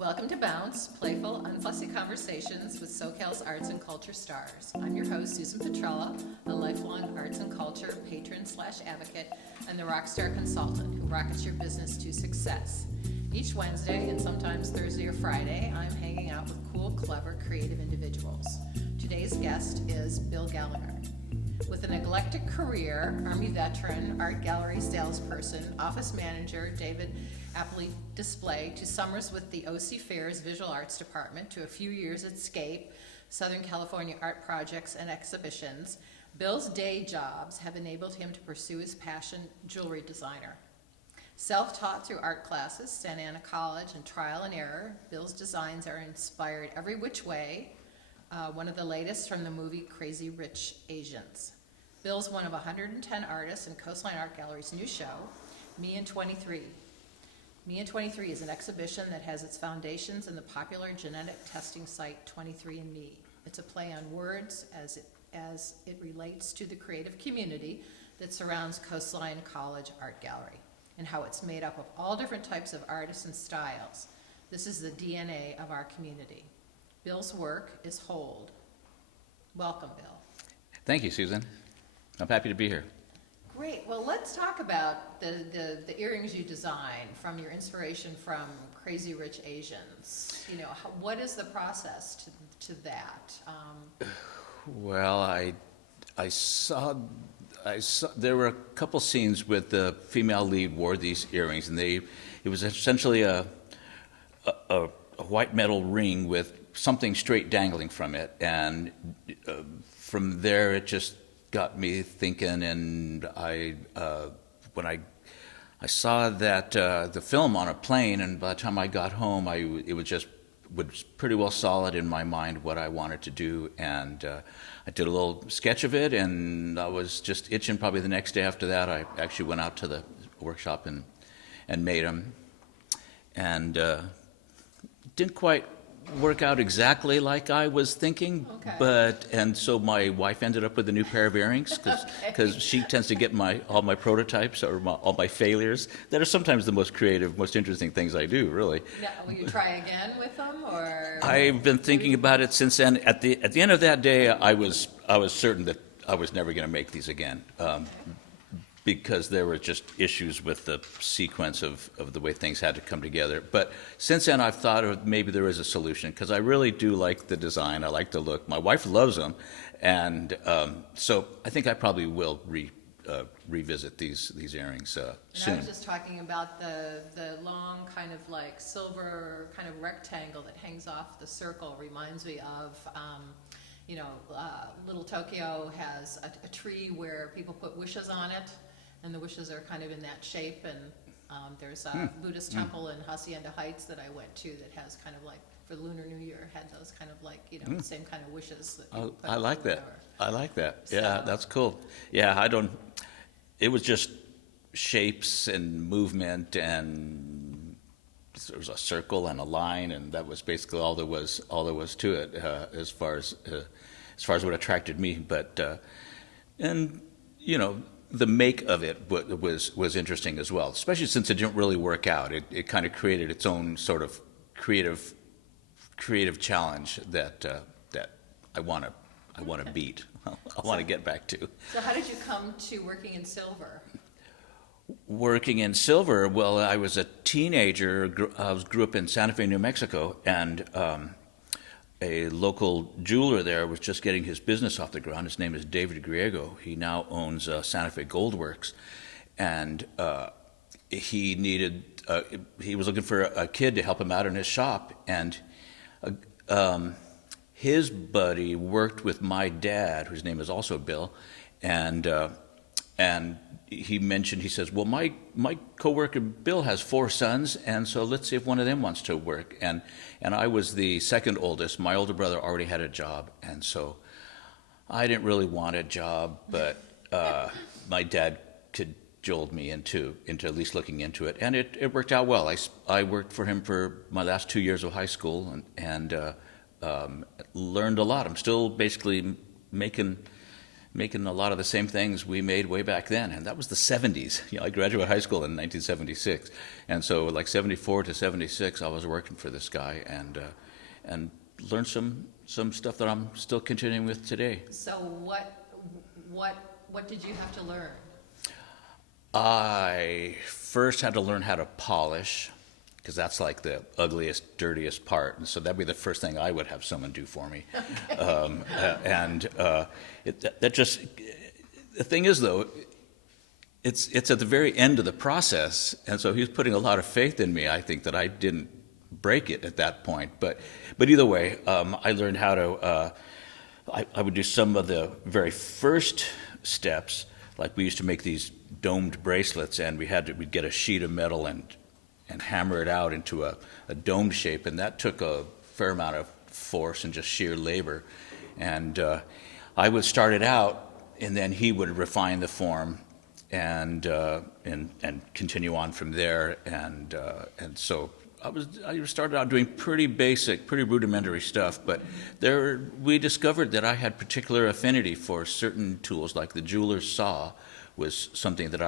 Welcome to Bounce, playful, unfussy conversations with SoCal's arts and culture stars. I'm your host, Susan Petrella, a lifelong arts and culture patron/advocate and the rockstar consultant who rockets your business to success. Each Wednesday and sometimes Thursday or Friday, I'm hanging out with cool, clever, creative individuals. Today's guest is Bill Gallagher. With an eclectic career, Army veteran, art gallery salesperson, office manager, David Appley display, to summers with the OC Fair's Visual Arts Department, to a few years at Scape, Southern California art projects and exhibitions, Bill's day jobs have enabled him to pursue his passion, jewelry designer. Self-taught through art classes, Santa Ana College, and trial and error, Bill's designs are inspired every which way, one of the latest from the movie Crazy Rich Asians. Bill's one of 110 artists in Coastline Art Gallery's new show, Me and 23. Me and 23 is an exhibition that has its foundations in the popular genetic testing site 23andMe. It's a play on words as it relates to the creative community that surrounds Coastline College Art Gallery and how it's made up of all different types of artists and styles. This is the DNA of our community. Bill's work is Hold. Welcome, Bill. Thank you, Susan. I'm happy to be here. Great. Well, let's talk about the earrings you designed from your inspiration from Crazy Rich Asians. You know, what is the process to that? Well, I saw there were a couple scenes with the female lead wore these earrings, and it was essentially a white metal ring with something straight dangling from it, and from there it just got me thinking. And when I saw that the film on a plane, and by the time I got home, it was pretty well solid in my mind what I wanted to do, and I did a little sketch of it, and I was just itching. Probably the next day after that, I actually went out to the workshop and made them, and didn't quite work out exactly like I was thinking, Okay. and so my wife ended up with a new pair of earrings because she tends to get all my prototypes or all my failures that are sometimes the most creative, most interesting things I do, really. Now, will you try again with them, or? I've been thinking about it since then. At the end of that day, I was certain that I was never going to make these again. Because there were just issues with the sequence of the way things had to come together. But since then, I've thought of maybe there is a solution, because I really do like the design. I like the look. My wife loves them, and so I think I probably will revisit these earrings soon. I was just talking about the long kind of like silver kind of rectangle that hangs off the circle. Reminds me of Little Tokyo has a tree where people put wishes on it, and the wishes are kind of in that shape. And there's a Buddhist temple in Hacienda Heights that I went to that has kind of like, for Lunar New Year, had those kind of like, the same kind of wishes. That I like that. I like that. Yeah, So- that's cool. Yeah, it was just shapes and movement, and there was a circle and a line, and that was basically all there was to it, as far as what attracted me. But the make of it was interesting as well, especially since it didn't really work out. It kind of created its own sort of creative challenge that I want to beat. I want to get back to. So how did you come to working in silver? Working in silver, well, I was a teenager. Grew up in Santa Fe, New Mexico, and a local jeweler there was just getting his business off the ground. His name is David Griego. He now owns Santa Fe Gold Works, and he was looking for a kid to help him out in his shop, and his buddy worked with my dad, whose name is also Bill, and he says, well, my coworker Bill has 4 sons, and so let's see if one of them wants to work. And I was the second oldest. My older brother already had a job, and so I didn't really want a job, but my dad cajoled me into at least looking into it, and it worked out well. I worked for him for my last 2 years of high school, and learned a lot. I'm still basically making making a lot of the same things we made way back then, and that was the 70s. You know, I graduated high school in 1976, and so like 74 to 76, I was working for this guy, and learned some stuff that I'm still continuing with today. So what did you have to learn? I first had to learn how to polish, because that's like the ugliest, dirtiest part. And so that'd be the first thing I would have someone do for me. The thing is, though, it's at the very end of the process, and so he was putting a lot of faith in me. I think that I didn't break it at that point, but either way, I learned how to. I would do some of the very first steps, like we used to make these domed bracelets, and we'd get a sheet of metal and hammer it out into a domed shape, and that took a fair amount of force and just sheer labor. And I would start it out, and then he would refine the form and continue on from there. And so I started out doing pretty basic, pretty rudimentary stuff, but we discovered that I had particular affinity for certain tools, like the jeweler's saw was something that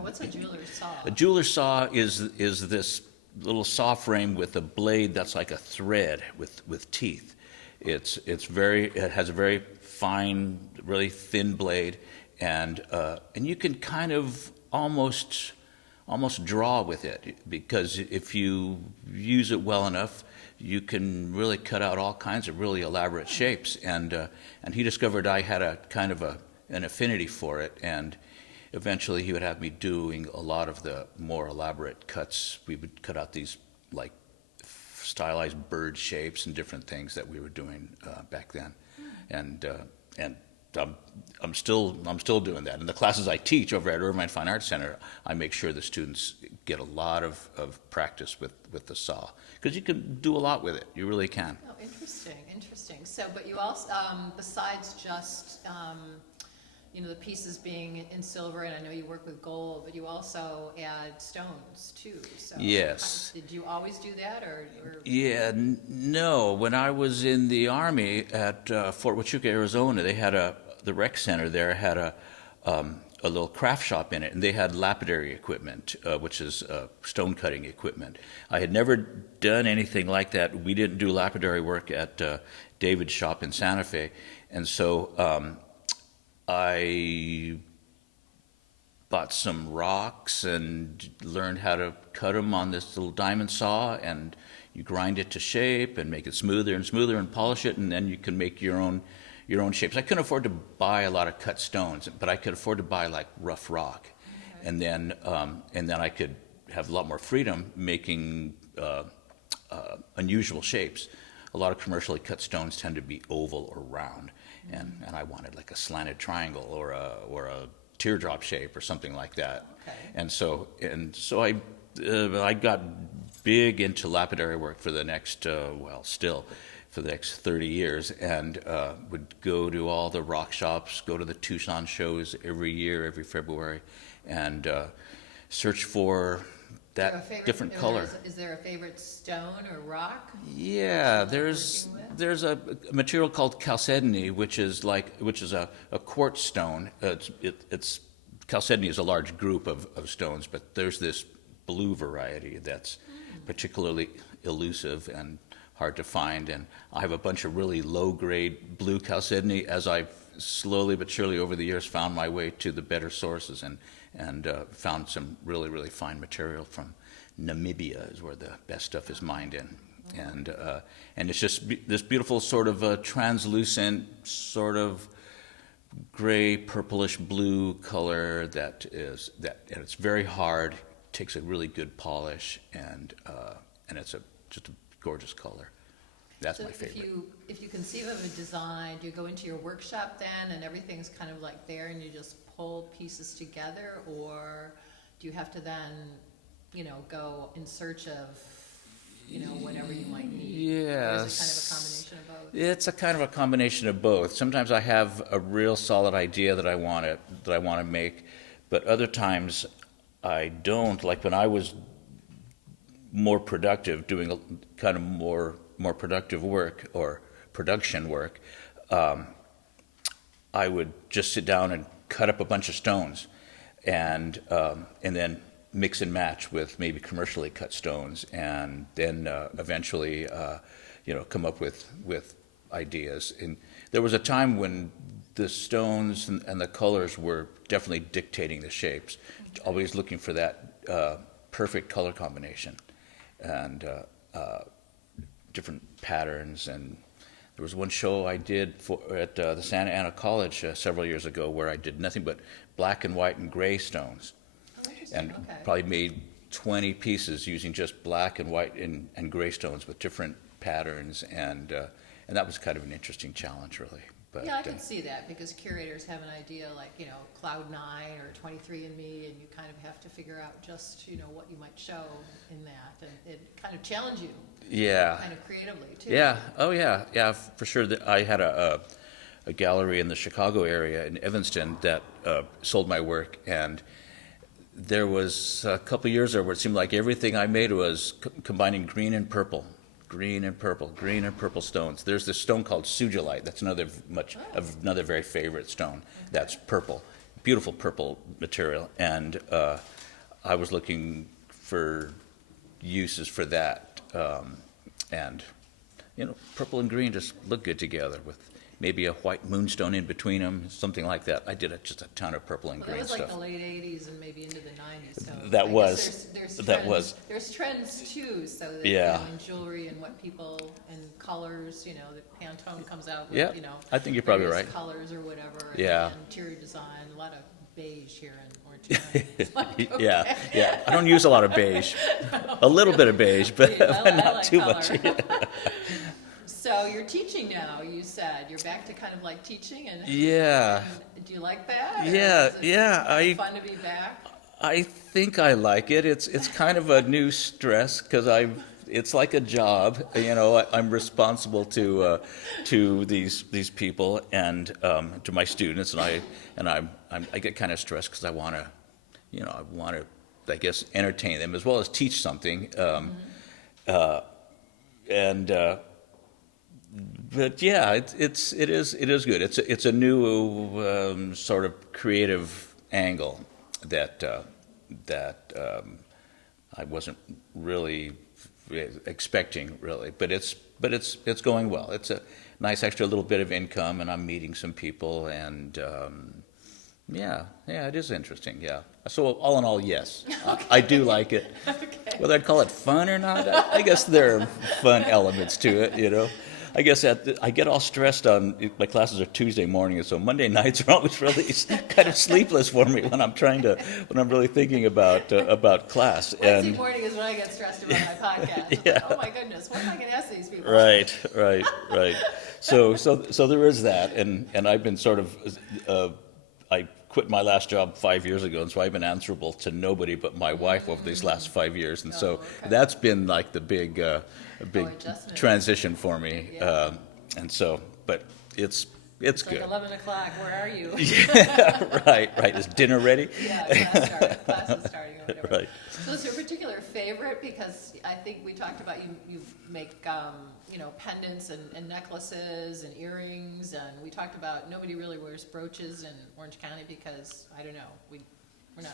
What's a jeweler's saw? A jeweler's saw is this little saw frame with a blade that's like a thread with teeth. It has a very fine, really thin blade, and you can kind of almost draw with it, because if you use it well enough, you can really cut out all kinds of really elaborate shapes. And he discovered I had a kind of an affinity for it, and eventually he would have me doing a lot of the more elaborate cuts. We would cut out these like stylized bird shapes and different things that we were doing back then, and I'm still doing that. In the classes I teach over at Irvine Fine Arts Center, I make sure the students get a lot of practice with the saw, because you can do a lot with it. You really can. Oh, interesting. So, but you also, besides just the pieces being in silver, and I know you work with gold, but you also add stones too. So yes. Did you always do that, or? Yeah, no. When I was in the Army at Fort Huachuca, Arizona, they had the rec center there had a little craft shop in it, and they had lapidary equipment, which is stone cutting equipment. I had never done anything like that. We didn't do lapidary work at David's shop in Santa Fe, and so I bought some rocks and learned how to cut them on this little diamond saw, and you grind it to shape and make it smoother and smoother and polish it, and then you can make your own shapes. I couldn't afford to buy a lot of cut stones, but I could afford to buy like rough rock. Okay. And then I could have a lot more freedom making unusual shapes. A lot of commercially cut stones tend to be oval or round, and I wanted like a slanted triangle or a teardrop shape or something like that. Okay. And so I got big into lapidary work for the next for the next 30 years, and would go to all the rock shops, go to the Tucson shows every year, every February, and search for that different color. Is there a favorite stone or rock? Yeah, there's a material called chalcedony, which is a quartz stone. Chalcedony is a large group of stones, but there's this blue variety that's particularly elusive and hard to find, and I have a bunch of really low-grade blue chalcedony as I've slowly but surely over the years found my way to the better sources and found some really, really fine material from Namibia is where the best stuff is mined in. And it's just this beautiful sort of translucent, sort of gray, purplish blue color and it's very hard, takes a really good polish, and it's just a gorgeous color. That's my favorite. If you conceive of a design, do you go into your workshop then and everything's kind of like there and you just pull pieces together, or do you have to then, go in search of, whatever you might need? Yes. Or is it kind of a combination of both? It's a kind of a combination of both. Sometimes I have a real solid idea that I want to make, but other times I don't. Like when I was more productive, doing a kind of more productive work or production work, I would just sit down and cut up a bunch of stones, and then mix and match with maybe commercially cut stones, and then eventually, come up with ideas. And there was a time when the stones and the colors were definitely dictating the shapes, always looking for that perfect color combination and different patterns. And there was one show I did at the Santa Ana College several years ago where I did nothing but black and white and gray stones, and probably made 20 pieces using just black and white and gray stones with different patterns, and that was kind of an interesting challenge, really. But, yeah, I can see that, because curators have an idea like, Cloud9 or 23andMe, and you kind of have to figure out just, what you might show in that, and it kind of challenge you. Yeah. Kind of creatively, too. Yeah. Oh, yeah, for sure. I had a gallery in the Chicago area in Evanston that sold my work, and there was a couple years there where it seemed like everything I made was combining green and purple stones. There's this stone called sugilite. That's another very favorite stone. That's purple, beautiful purple material, and I was looking for uses for that, and purple and green just look good together with maybe a white moonstone in between them, something like that. I did just a ton of purple and green stuff. It was like the late 80s and maybe into the 90s. So there's trends too, so that in jewelry and what people, and colors, the Pantone comes out with, I think you're probably right. Colors or whatever, and interior design, a lot of beige here in Orange County. Like, okay. Yeah. I don't use a lot of beige. A little bit of beige, but not like too color. much. So you're teaching now, you said. You're back to kind of like teaching, and yeah. And do you like that? Yeah. Fun to be back? I think I like it. It's kind of a new stress because it's like a job. I'm responsible to these people and to my students, and I get kind of stressed because I want to I guess entertain them as well as teach something. But yeah, it is good. It's a new sort of creative angle that I wasn't really expecting, really. But it's going well. It's a nice extra little bit of income, and I'm meeting some people, and yeah, it is interesting. Yeah. So all in all, yes, okay. I do like it. Okay. Whether I'd call it fun or not, I guess there are fun elements to it. I guess I get all stressed on my classes are Tuesday morning, and so Monday nights are always really kind of sleepless for me when I'm really thinking about class. Wednesday morning is when I get stressed about my podcast. Yeah. Like, oh my goodness, what am I going to ask these people? Right. So there is that, and I've been sort of I quit my last job 5 years ago, and so I've been answerable to nobody but my wife over these last 5 years, and so that's been like the big transition for me. Yeah. And so, but it's It's good. like 11 o'clock, where are you? Yeah, right. Is dinner ready? Yeah, class is starting or whatever. Right. So is your particular favorite, because I think we talked about you make pendants and necklaces and earrings, and we talked about nobody really wears brooches in Orange County because, I don't know, we're not,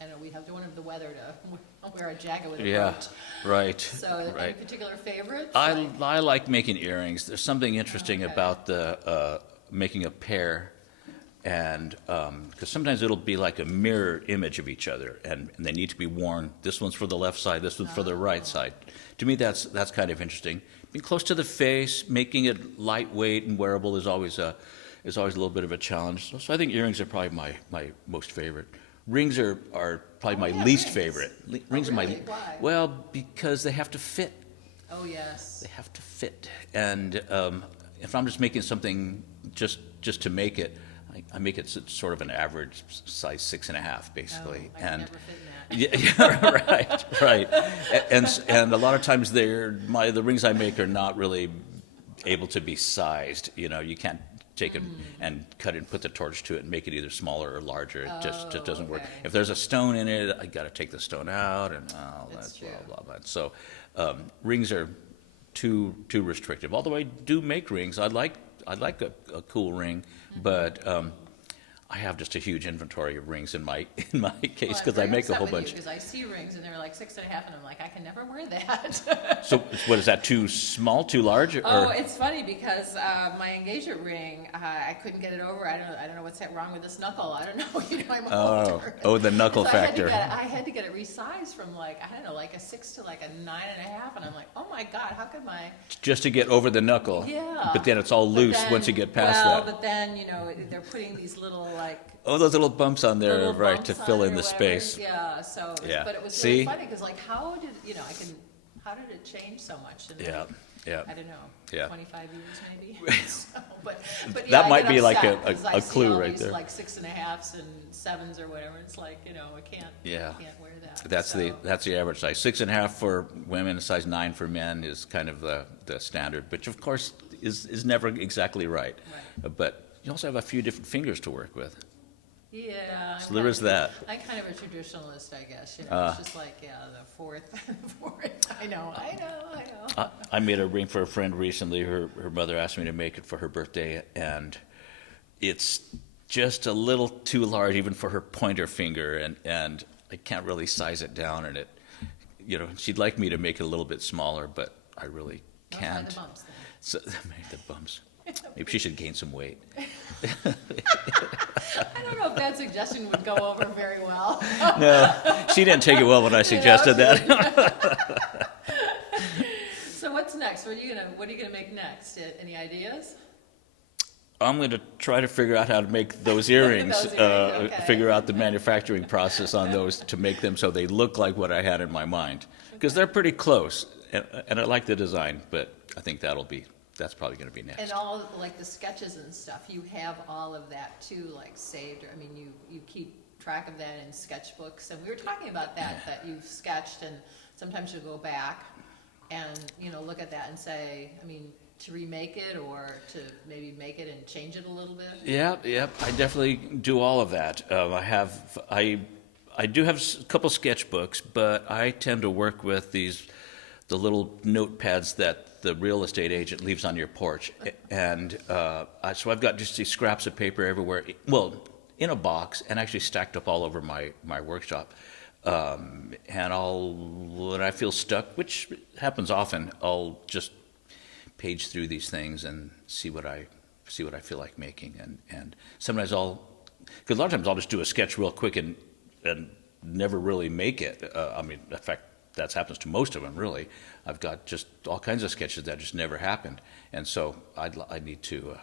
I don't know, we don't have the weather to wear a jacket with a brooch. Right. So any particular favorites? I like making earrings. There's something interesting about the making a pair, and because sometimes it'll be like a mirror image of each other, and they need to be worn. This one's for the left side, this one's for the right side. To me, that's kind of interesting. Being close to the face, making it lightweight and wearable is always a little bit of a challenge. So I think earrings are probably my most favorite. Rings are probably my least favorite. Rings are my Why? Because they have to fit. Oh yes. They have to fit, and if I'm just making something just to make it, I make it sort of an average size 6.5, basically. I can never fit in that. Yeah, right. And a lot of times the rings I make are not really able to be sized. You can't take it and cut it and put the torch to it and make it either smaller or larger. It just doesn't work. If there's a stone in it, I got to take the stone out and that's blah blah blah. So rings are too restrictive. Although I do make rings, I like I'd like a cool ring, but I have just a huge inventory of rings in my case because I make a whole bunch. Because I see rings and they're like 6.5, and I'm like, I can never wear that. So what is that? Too small? Too large? Or? Oh, it's funny because my engagement ring, I couldn't get it over. I don't know what's wrong with this knuckle. I don't know. I'm older. Oh, the knuckle So factor. I had to get it resized from like, I don't know, like a 6 to like a 9.5, and I'm like, oh my God, how could my... Just to get over the knuckle. Yeah. But then it's all loose once you get past that. But then, they're putting these little like... Oh, those little bumps on there, little right, bumps to on fill it in or the whatever. space. Yeah, so, Yeah. but it was See? really funny because like, how did it change so much? In Yeah, like, yeah. I don't know, Yeah. 25 years maybe. So, but That I might get be like upset a 'cause I see clue all right these, there. like 6.5s and 7s or whatever. It's like, I can't wear that. That's so. that's the average size. 6.5 for women, size 9 for men is kind of the standard, which of course is never exactly right. But you also have a few different fingers to work with. Yeah. So there is that. I'm kind of a traditionalist, I guess. It's just like, the fourth. I know. I made a ring for a friend recently. Her mother asked me to make it for her birthday, and it's just a little too large even for her pointer finger, and I can't really size it down. And she'd like me to make it a little bit smaller, but I really can't. Those are the bumps, then. So make the bumps. Maybe she should gain some weight. I don't know if that suggestion would go over very well. No, she didn't take it well when I suggested that. So what's next? What are you gonna make next? Any ideas? I'm going to try to figure out how to make those earrings, Okay. figure out the manufacturing process on those to make them so they look like what I had in my mind. Because they're pretty close, and I like the design, but I think that's probably going to be next. And all like the sketches and stuff, you have all of that too, like saved. I mean, you keep track of that in sketchbooks, and we were talking about that you've sketched, and sometimes you'll go back and look at that and say, I mean, to remake it or to maybe make it and change it a little bit. Yeah, I definitely do all of that. I do have a couple sketchbooks, but I tend to work with the little notepads that the real estate agent leaves on your porch, and so I've got just these scraps of paper everywhere. Well, in a box and actually stacked up all over my workshop. And when I feel stuck, which happens often, I'll just page through these things and see what I feel like making, and sometimes because a lot of times I'll just do a sketch real quick and never really make it. I mean, in fact, that happens to most of them, really. I've got just all kinds of sketches that just never happened, and so I need to.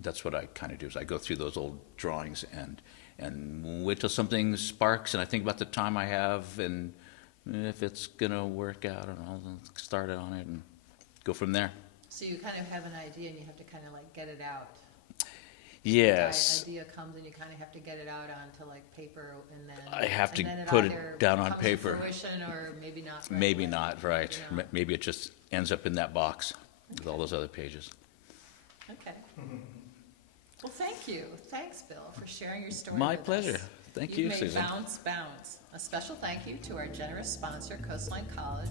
That's what I kind of do, is I go through those old drawings and wait till something sparks, and I think about the time I have and if it's gonna work out, and I'll start on it and go from there. So you kind of have an idea, and you have to kind of like get it out. Yes. The idea comes, and you kind of have to get it out onto like paper, and then I have to and then put either it down on comes to paper. fruition, or maybe not. Right Maybe away. not, right. Yeah. Maybe it just ends up in that box with all those other pages. Okay. Well, thank you. Thanks, Bill, for sharing your story. My with pleasure. us. Thank you, You've made Susan. bounce. A special thank you to our generous sponsor, Coastline College,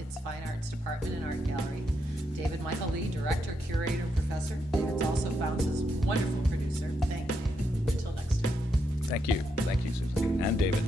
its Fine Arts Department and Art Gallery. David Michael Lee, Director, Curator, Professor. David's also Bounce's wonderful producer. Thank you. Until next time. Thank you, Susan. And David.